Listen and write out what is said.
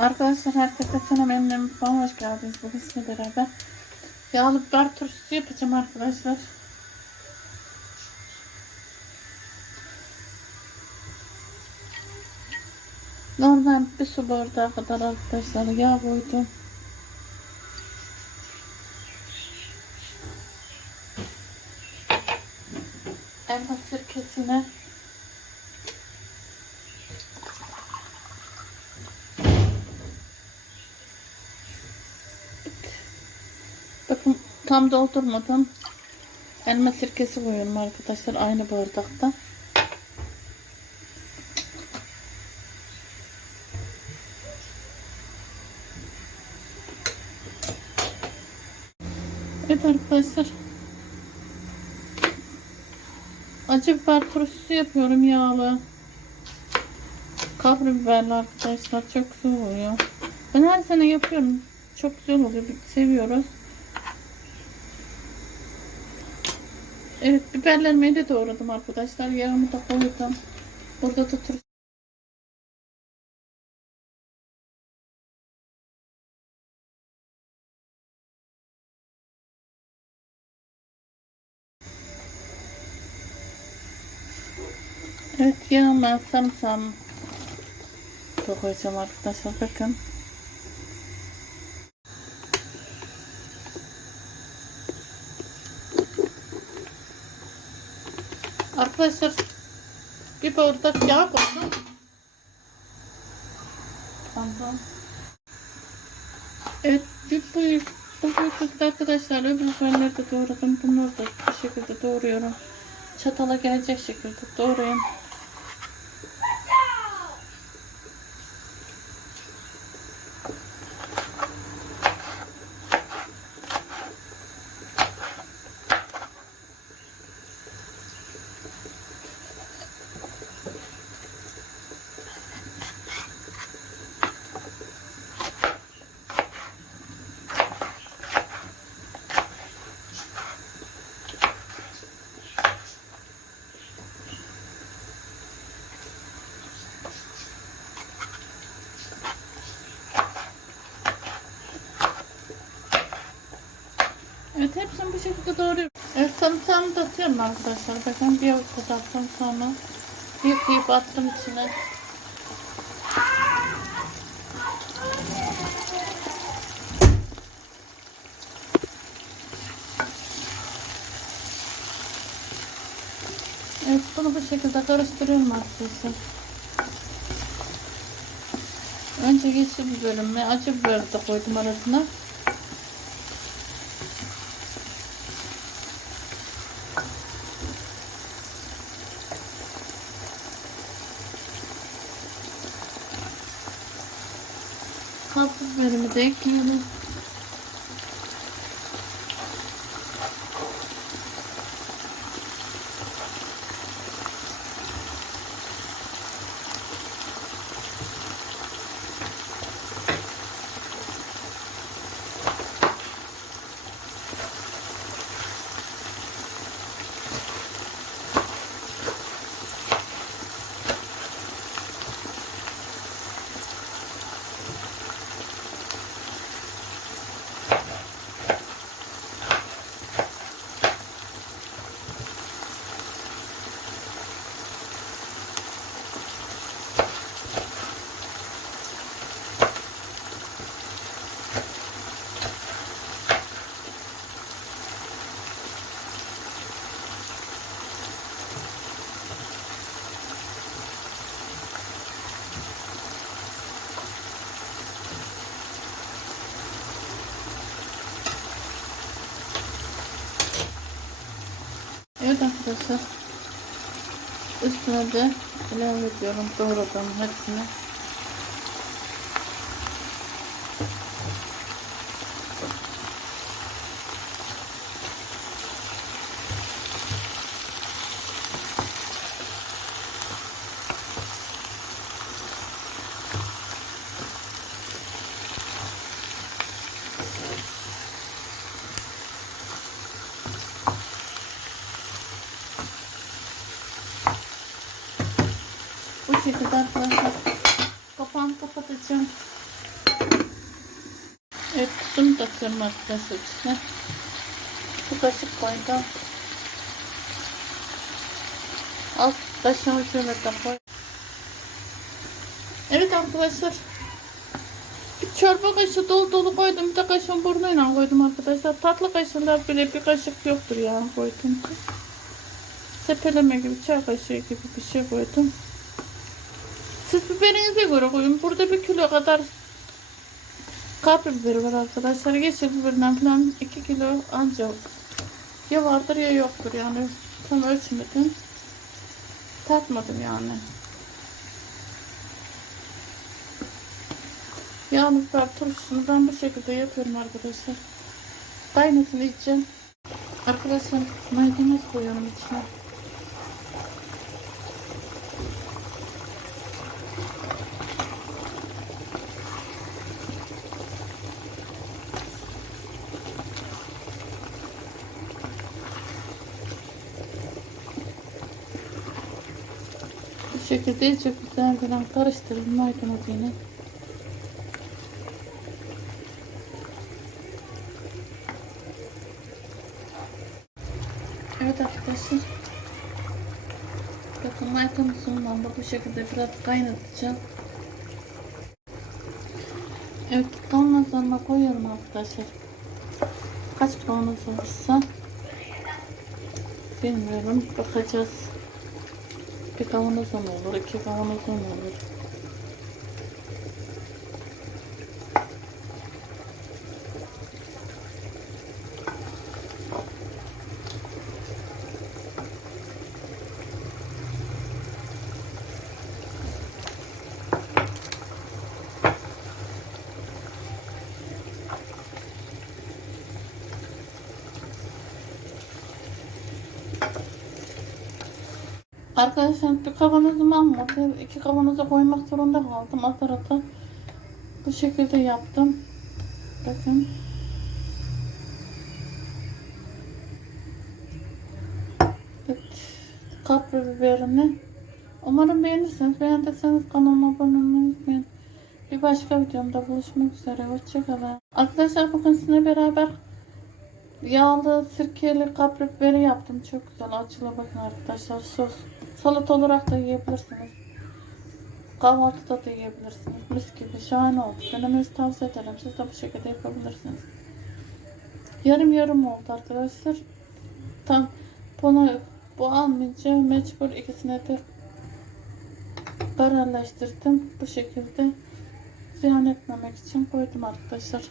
Arkadaşlar herkese selam emnim falan hoş geldiniz bugün sizinle beraber. Yağlı biber turşusu yapacağım arkadaşlar. Normal bir su bardağı kadar arkadaşlar yağ koydum. Elma sirkesine Bakın tam doldurmadan elma sirkesi koyuyorum arkadaşlar aynı bardakta. Evet arkadaşlar. Acı biber turşusu yapıyorum yağlı. Kapri biberli arkadaşlar çok güzel oluyor. Ben her sene yapıyorum. Çok güzel oluyor. Seviyoruz. Evet biberlerimi de doğradım arkadaşlar. Yağımı da koydum. Burada da turşu Evet ben sarımsağımı da koyacağım arkadaşlar. Bakın. Arkadaşlar bir bardak yağ koydum. Tamam. Evet bir bu bu büyüklükte arkadaşlar öbür biberleri de doğradım. Bunları da bu şekilde doğruyorum. Çatala gelecek şekilde doğrayın. Evet hepsini bu şekilde doğruyorum. Evet sarımsağımı da atıyorum arkadaşlar. Bakın bir avuç kadar sarımsağımı yıkayıp attım içine. Evet bunu bu şekilde karıştırıyorum arkadaşlar. Önce yeşil biberimi, acı biber de koydum arasına. Kapı biberimi de. Evet arkadaşlar. Üstüne de ilave ediyorum doğradım hepsini. Bu şekilde arkadaşlar kapağını kapatacağım. Tuzunu da atıyorum arkadaşlar içine. Bir kaşık koydum. Alt taşın ucunu da koy. Evet arkadaşlar. Bir çorba kaşığı dolu dolu koydum. Bir de kaşığın burnuyla koydum arkadaşlar. Tatlı kaşığlar bile bir kaşık yoktur yani koydum. Sepeleme gibi çay kaşığı gibi bir şey koydum. Siz biberinize göre koyun. Burada bir kilo kadar kapya biberi var arkadaşlar. Yeşil biberinden falan 2 kilo ancak ya vardır ya yoktur yani. Tam ölçmedim. Tartmadım yani. Yağlı biber turşusunu ben bu şekilde yapıyorum arkadaşlar. Kaynasını içeceğim. Arkadaşlar maydanoz koyuyorum içine. Çok güzel bir karıştırın maydanozunu. Evet arkadaşlar. Bakın maydanozumdan da bu şekilde biraz kaynatacağım. Evet kavanozlarına koyuyorum arkadaşlar. Kaç kavanoz olursa bilmiyorum bakacağız. Bir kavanoz mu olur, iki kavanoz mu olur? Arkadaşlar bir kavanozumu almadı. İki kavanoza koymak zorunda kaldım. Aparata bu şekilde yaptım. Bakın. Evet. Kapri biberini. Umarım beğenirsiniz. Beğendiyseniz kanalıma abone olmayı. Bir başka videomda buluşmak üzere. Hoşçakalın. Arkadaşlar bugün sizinle beraber yağlı sirkeli kapri biberi yaptım. Çok güzel. Acılı bakın arkadaşlar. Sos. Salat olarak da yiyebilirsiniz. Kahvaltıda da yiyebilirsiniz. Mis gibi şahane oldu. Denemenizi tavsiye ederim. Siz de bu şekilde yapabilirsiniz. Yarım yarım oldu arkadaşlar. Tam bunu bu almayınca mecbur ikisine de kararlaştırdım. Bu şekilde ziyan etmemek için koydum arkadaşlar.